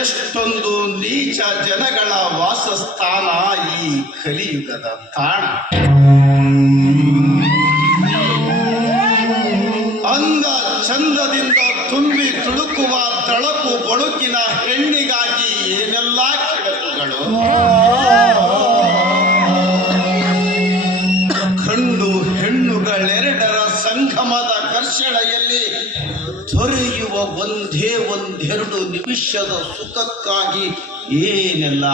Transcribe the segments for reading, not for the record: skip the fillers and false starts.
ಎಷ್ಟೊಂದು ನೀಚ ಜನಗಳ ವಾಸಸ್ಥಾನ ಈ ಕಲಿಯುಗದ ತಾಣ. ಅಂದ ಚಂದದಿಂದ ತುಂಬಿ ತುಳುಕುವ ತಳಕು ಬಳುಕಿನ ಹೆಣ್ಣಿಗಾಗಿ ಏನೆಲ್ಲ ಕೆಡಕುಗಳು. ಗಂಡು ಹೆಣ್ಣುಗಳೆರಡರ ಸಂಗಮದ ಘರ್ಷಣೆಯಲ್ಲಿ ದೊರೆಯುವ ಒಂದೆರಡು ನಿಮಿಷದ ಸುಖಕ್ಕಾಗಿ ಏನೆಲ್ಲ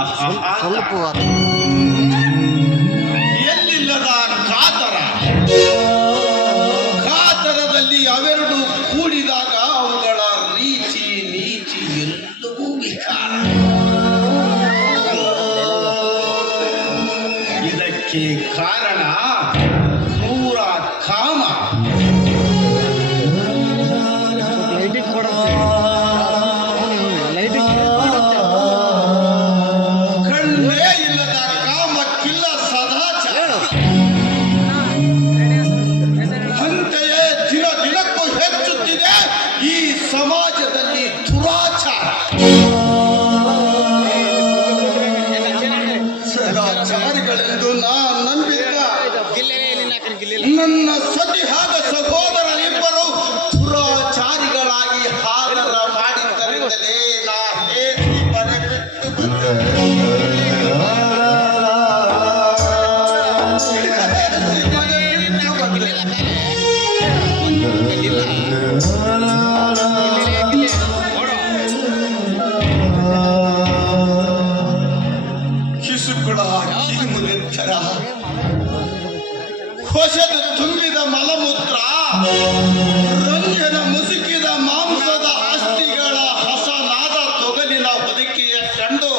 ಎಲ್ಲಿಲ್ಲದ ಕಾತರದಲ್ಲಿ ಅವೆರಡು ಕೂಡಿದಾಗ ಅವುಗಳ ರೀತಿ ನೀತಿ ಎಲ್ಲವೂ ವಿಕಾರ. ಇದಕ್ಕೆ ಕಾರಣ ಕ್ರೂರ ಕಾಮ. ಕಣ್ಣೇ ಇಲ್ಲದ ಕಾಮಕ್ಕಿಲ್ಲ ಸದಾಚಾರ. ಅಂತೆಯೇ ದಿನಕ್ಕೂ ಹೆಚ್ಚುತ್ತಿದೆ ಈ ಸಮಾಜದಲ್ಲಿ ದುರಾಚಾರ. ಸದಾಚಾರಿಗಳೆಂದು ನಾನು ನಂಬಿದ್ದ ನನ್ನ ಸತಿಯಾದ ಸಹೋದರರಿಬ್ಬರು ದುರಾಚಾರಿಗಳಾಗಿ ಹಾರ ಮಾಡಿದ್ದರಿಂದಲೇ ನಾ ಹೇಳಿ ಬರಬಿಟ್ಟು ಕಿಸುಕುಳ ಕಿರುಮುನೆತ್ತರ ಹೊಸದು ತುಂಬಿದ ಮಲಮೂತ್ರ, ರಂಜನ ಮುಸುಕಿದ ಮಾಂಸದ ಅಸ್ಥಿಗಳ ಹಸನಾದ ತೊಗಲಿನ ಹೊದಿಕೆಯ ಕಂಡು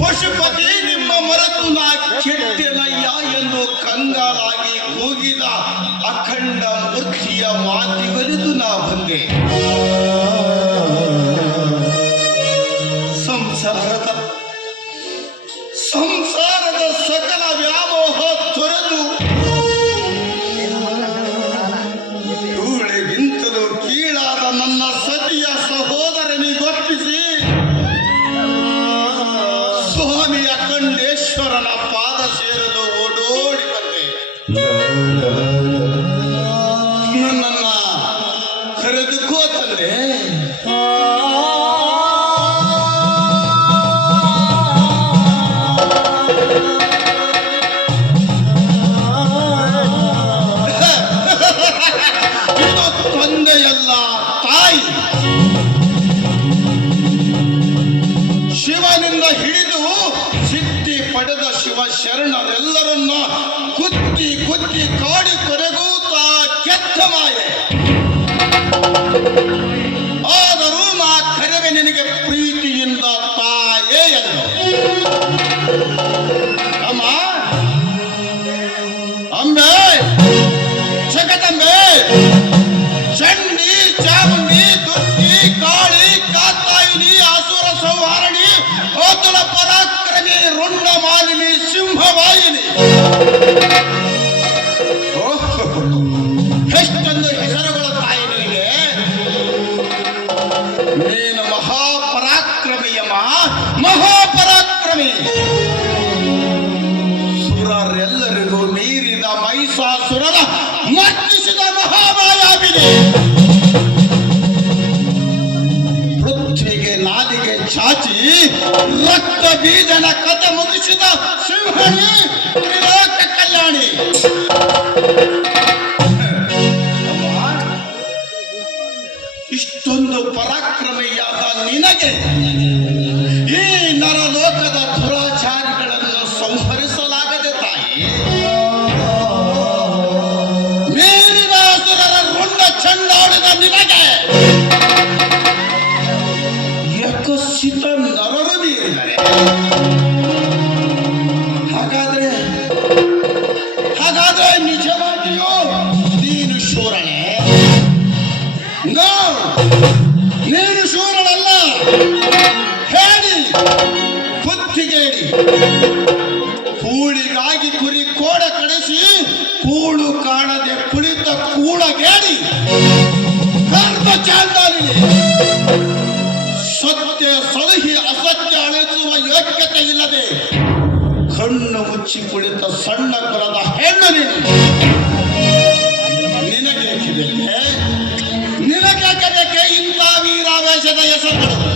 ಪಶುಪತಿ ನಿಮ್ಮ ಮರೆತು ನಾ ಕೆಟ್ಟೆನಯ್ಯ ಎಂದು ಕಂಗಾಲಾಗಿ ಕೂಗಿದ ಅಖಂಡ ಮೂರ್ತಿಯ ಮಾತಿಗಲಿದು ನಾ ಬಂದೆ. ಸಂಸಾರದ ಸಕಲ ವ್ಯಾಮೋಹ ತೊರೆದು ಧೂಳಿಗಿಂತಲೂ ಕೀಳಾದ ನನ್ನ ಸತಿಯ ಸಹೋದರನಿಗೊಪ್ಪಿಸಿ ಸ್ವಾಮಿ ಅಖಂಡೇಶ್ವರನ ಪಾದ ಸೇರಲು ಓಡೋಡಿ ಬಂದೆ. ನನ್ನನ್ನ ಕರೆದುಕೋ ತಂದೆ. ತಂದೆಯಲ್ಲ ತಾಯಿ. ಶಿವನಿಂದ ಹಿಡಿದು ಸಿದ್ಧಿ ಪಡೆದ ಶಿವ ಶರಣರೆಲ್ಲರನ್ನ ಗುದ್ದಿ ಗುದ್ದಿ ಕಾಡಿ ಕೊರೆಗೂತಾ ಕೆತ್ತ ಮಾಯೆ. ಆದರೂ ನಾ ಕರೆವೆ ನಿನಗೆ ಪ್ರೀತಿಯಿಂದ ತಾಯೇ ಎಂದು. ಅಮ್ಮ, ಅಂಬೆ, ಜಗದಂಬೆ, ಚಂಡಿ, ಚಾಮುಂಡಿ, ದುರ್ಗಿ, ಕಾಳಿ, ಕಾತಾಯಿನಿ, ಅಸುರ ಸಂಹಾರಣಿ, ಓತುಲ ಪರಾಕ್ರಮಿ, ರುಂಡ ಮಾಲಿನಿ, ಸಿಂಹವಾಹಿನಿ, ಎಷ್ಟೊಂದು ಹೆಸರುಗಳು ತಾಯಿ ನಿನಗೆ. ನೀನು ಮಹಾಪರಾಕ್ರಮಿಯಮ್ಮ, ಮಹಾಪರಾಕ್ರಮಿ. ಸುರರೆಲ್ಲರಿಗೂ ಮೀರಿದ ಮಹಿಷಾಸುರನ ಮರ್ದಿಸಿದ ಮಹಾಮಾಯಾವಿನಿ. ಪೃಥ್ವಿಗೆ ನಾಲಿಗೆ ಚಾಚಿ ರಕ್ತ ಬೀಜನ ಕಥೆ ಮುಗಿಸಿದ ಸಿಂಹಣಿ, ತ್ರಿಲೋಕ ಕಲ್ಯಾಣಿ. ಇಷ್ಟೊಂದು ಪರಾಕ್ರಮಿಯಾದ ನಿನಗೆ ಈ ನರಲೋಕದ ದುರಾಚಾರಿಗಳನ್ನು ಸಂಹರಿಸಲಾಗದೆ ತಾಯಿ. ಮೇಲಿನ ಅಸುರರ ರುಂಡ ಚಂಡಾಳಿದ ನಿನಗೆ ಯಕಸಿತ ನರರು ಬೀರಿದರೆ ಹಾಗಾದ್ರೆ ನಿಜವಾಗಿಯೂ ನೀನು ಶೂರನೇ? ನೋ, ನೀನು ಶೂರನಲ್ಲ. ಹೇಳಿ, ಕುತ್ತಿಗೇಡಿ ಕೂಳಿಗಾಗಿ ಕುರಿ ಕೋಡ ಕಳಿಸಿ ಕೂಳು ಕಾಣದೆ ಕುಳಿತ ಕೂಳಗೇಡಿ ಕರ್ಮ ಚಾಂದಾಲಿನಿ ಸತ್ಯ ಸಲಹಿ ಅಸತ್ಯ ಅಳಿಸುವ ಯೋಗ್ಯತೆ ಇಲ್ಲದೆ ಕಣ್ಣು ಮುಚ್ಚಿ ಕುಳಿತ ಸಣ್ಣ ಕುಲದ ಹೆಣ್ಣು ನೀನು. ನಿನಗೇಕೆ ಬೇಕೆ ಇಂಥ ವೀರಾವೇಶದ ಹೆಸರುಗಳು?